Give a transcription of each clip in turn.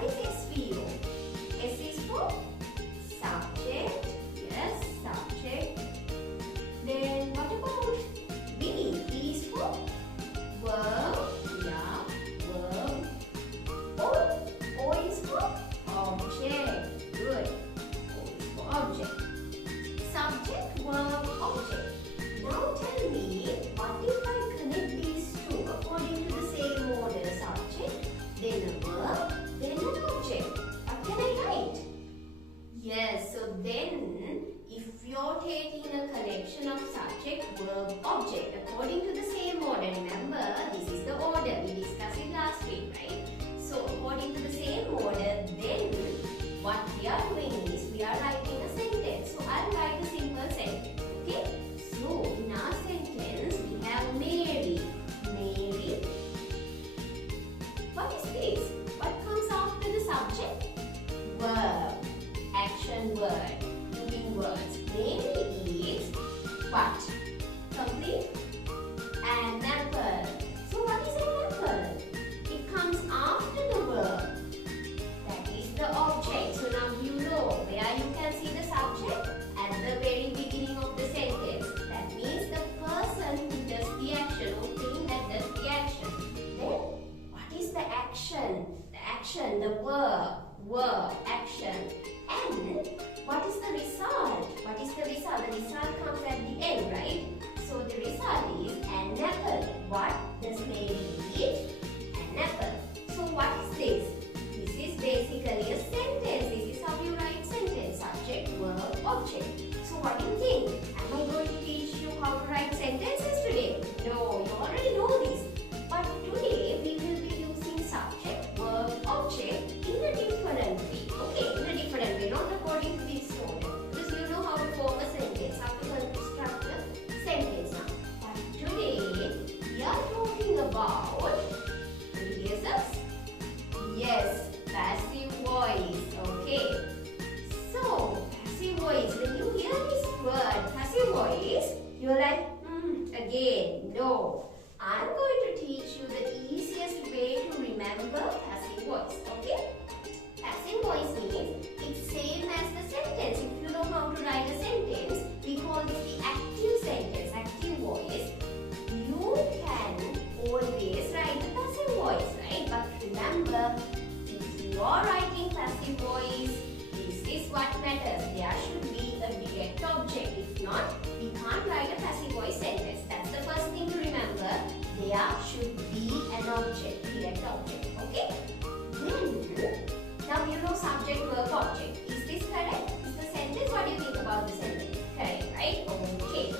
What is S for you? S is for subject. Yes, subject. Then what about V? V is for verb. Yeah, verb. O is for object. Good. O is for object. Subject, verb, object. Now tell me, what if I connect these two according to the same order? Subject, then a verb, then an object. What can I write? Yes, so then if you're taking a collection of subject, verb, object according to the same order, remember this is the order, we discussed it last week, right? So according to the same order, then what we are doing is we are writing a sentence. So I'll write a simple sentence, okay? So in our sentence we have Mary. Mary. What is this? What comes after the subject? Verb. Action word. Doing words. Mary is what? Complete? An apple. So what is an apple? It comes after the verb. That is the object. So now you know where you can see the subject at the very beginning of the sentence. That means the person who does the action or thing that does the action. Then what is the action? The action, the verb, action. And what is the result? What is the result? The result comes at the end, right? So the result is an apple. What does Mary eat? An apple. So what is this? This is basically a sentence. This is how you write sentence. Subject, verb, object. So what do you think? Am I going to teach you how to write sentences today? No, you already know this. But today we will be using subject, verb, object in a different way. Okay, in a different way, not according to this order. Because you know how to form a sentence, how to construct a sentence now. But today we are talking about, previous us? Yes, passive voice. Okay. So, passive voice. When you hear this word, passive voice, you're like, again, no. I'm going to teach you the easiest way to remember passive voice. Okay? Passive voice means it's same as the sentence. If you know how to write a sentence, we call this the active sentence, active voice. You can always write the passive voice, right? But remember, if you are writing passive voice, this is what matters. There should be a direct object. If not, we can't write a passive voice sentence. That's the first thing to remember. There should be an object, direct object. Okay? Then, now you know subject, verb, object. Is this correct? Is the sentence? What do you think about the sentence? Correct, right? Okay.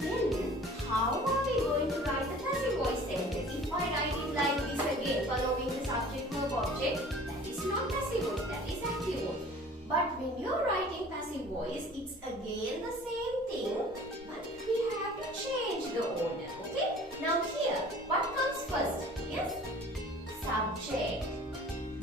Then, how are we going to write the passive voice sentence? If I write it like this again, following the subject, verb, object, that is not passive voice, that is active voice. But when you're writing passive voice, it's again the same thing, but we have to change the order, okay? Now here, what comes first? Yes? Subject.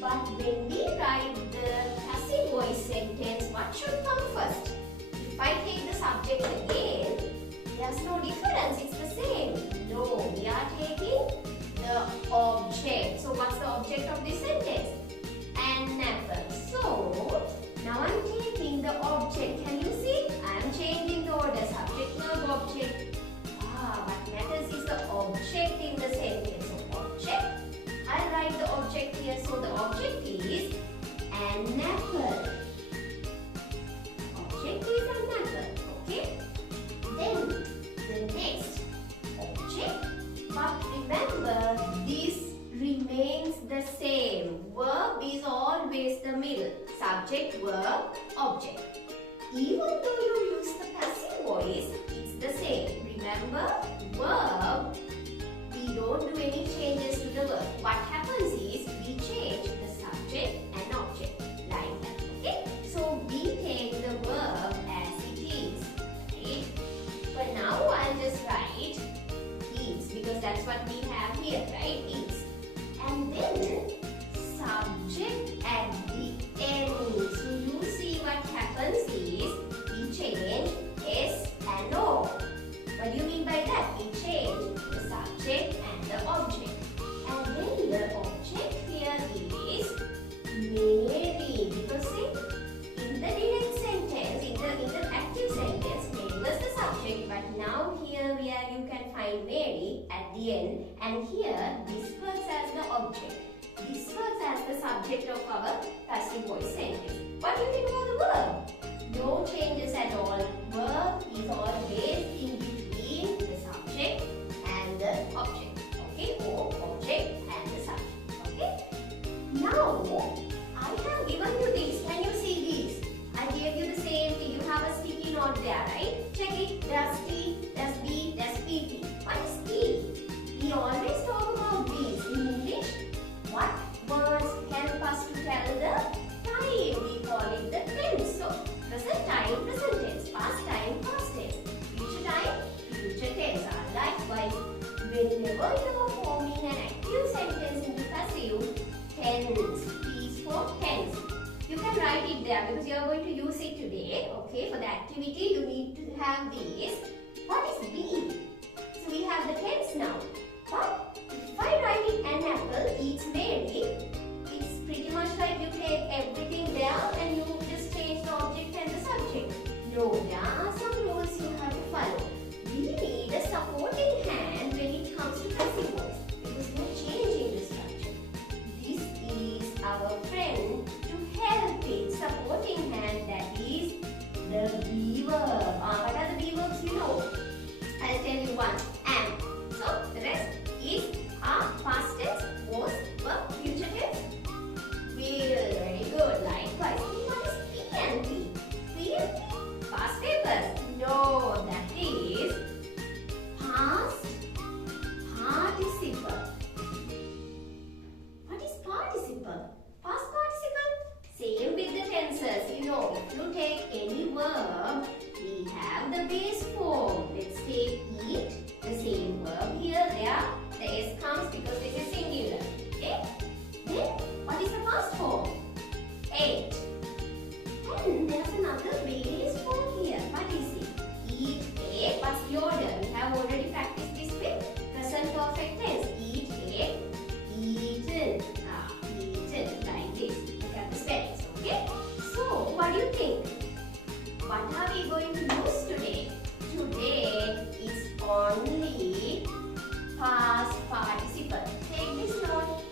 But when we write the passive voice sentence, what should come first? If I take the subject again, there's no difference, it's the same. No, we are taking the object. So what's the object of this sentence? An apple. So, now I'm taking the object. Can you see? I'm changing the order. Subject, verb, object. What matters is the object in the sentence. So, object. I'll write the object here. So, the object is an apple. Object is an apple. Okay? Then, the next object. But remember, this remains the same. Verb is always the middle. Subject, verb, object. Even though you use the passive voice, it's the same. Remember, verb, we don't do any changes to the verb. What happens is, we change the subject and object. Like that, okay? So, we take the verb as it is. Right? But now, I'll just write is, because that's what we have here, right? Is. And then, subject at the end. So you see what happens is we change S and O. What do you mean by that? We change the subject and the object. And then the And here, this works as the object. This works as the subject of our passive voice sentence. What do you think about the verb? No changes at all. Verb is always in between the subject and the object. Okay? Or object and the subject. Okay? Now, I have given you this. Can you see this? I gave you the same thing. You have a sticky note there, right? Check it. There's T, there's B, there's PT. What is T? We always talk about this in English. What words help us to tell the time? We call it the tense. So, present time, present tense. Past time, past tense. Future time, future tense. Likewise, whenever you are forming an active sentence into passive tense, T is for tense. You can write it there because you are going to use it today. Okay, for the activity, you need to have this. What is B? So, we have the tense now. But if I write it an apple eats Mary, it's pretty much like you take everything there and you just change the object and the subject. No, there are some rules you have to follow. We need a supporting hand when it comes to passive voice because we are changing the structure. This is our friend to help it. Supporting hand, that is the be verb. What are the be verbs you know? I'll tell you one. Am. So the rest is are past tense, was, verb, future tense. Very good. Likewise, what is P and P? P and P? Past papers. No, that is past participle. What is participle? Past participle? Same with the tenses. You know, if you take any verb, we have the base form. Let's take eat. The same verb here, there, the S comes because this is singular. Okay? Then, what is the past form? Ate. And there's another base form here. What is it? Eat, ate. What's the order? We have already practiced this with present perfect tense. Eat, ate, eaten. Eaten. Like this. Look at the spellings. Okay? So, what do you think? What are we going to use today? Today, it's only past participle. Take this note,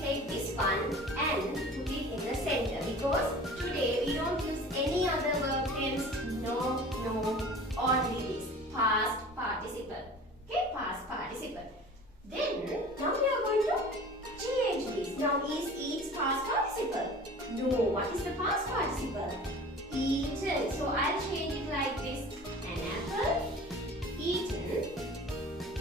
take this one and put it in the center because today we don't use any other verb tense. No, only this past participle. Okay, past participle. Then, now we are going to change this. Now, is eats past participle? No, what is the past participle? Eaten. So, I'll change it like this. An apple, eaten,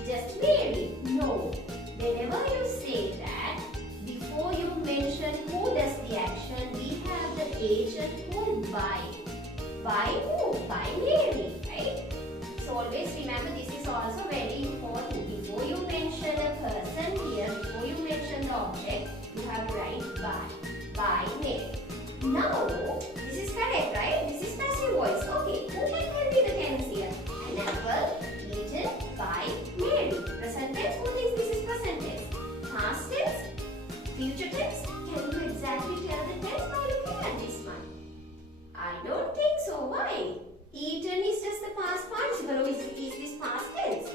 just Mary. No. Whenever you say that, before you mention who does the action, we have the agent called by. By who? By Mary, right? So always remember this is also very important. Before you mention a person here, before you mention the object, you have to write by. By Mary. Now, this is correct, right? This is passive voice. Okay, who can tell me the tense here? An apple eaten by Mary. Present tense, who thinks this is present tense? Past tense? Future tense? Can you exactly tell the tense by looking at this one? I don't think so. Why? Eaten is just the past participle. Or is this past tense?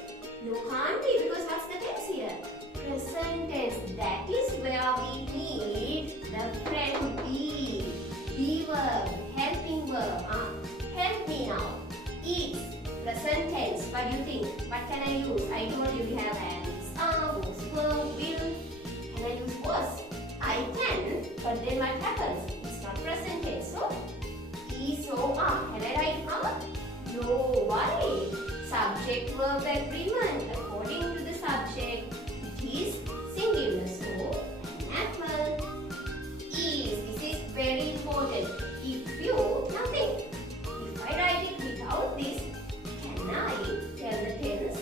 No, can't be because what's the tense here? Present tense. That is where we need the friend be. Be verb, helping verb. Help me now. Is present tense. What do you think? What can I use? I told you we have an was, were, will. Can I use was? I can, but then what happens? It's not present tense. So, is, so, are. Can I write are? No, why? Subject verb agreement. According to the subject, it is singular. So, an apple is. This is very important. If you, now think, if I write it without this, can I tell the tense?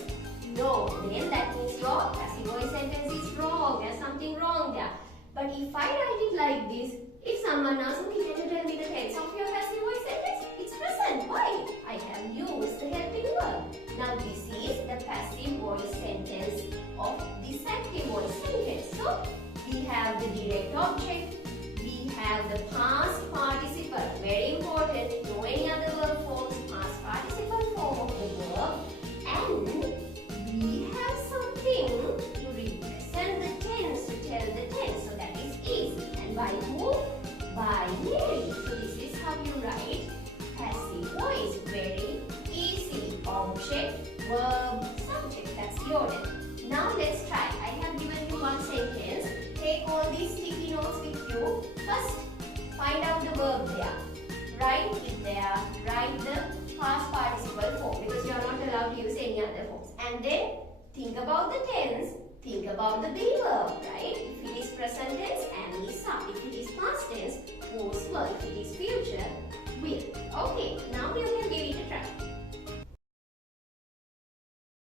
No, then that means your passive voice sentence is wrong. There's something wrong there. But if I write it like this, if someone asks, okay, can you tell me the tense of your passive voice sentence? It's present. Why? I have used the helping verb. Now this is the passive voice sentence of this active voice sentence. So we have the direct object. We have the past participle. Very important. No any other verb forms. Past participle form of the verb. And we have something about the tense, think about the be verb, right? If it is present tense, am is are. If it is past tense, was were. If it is future, will. Okay, now you can give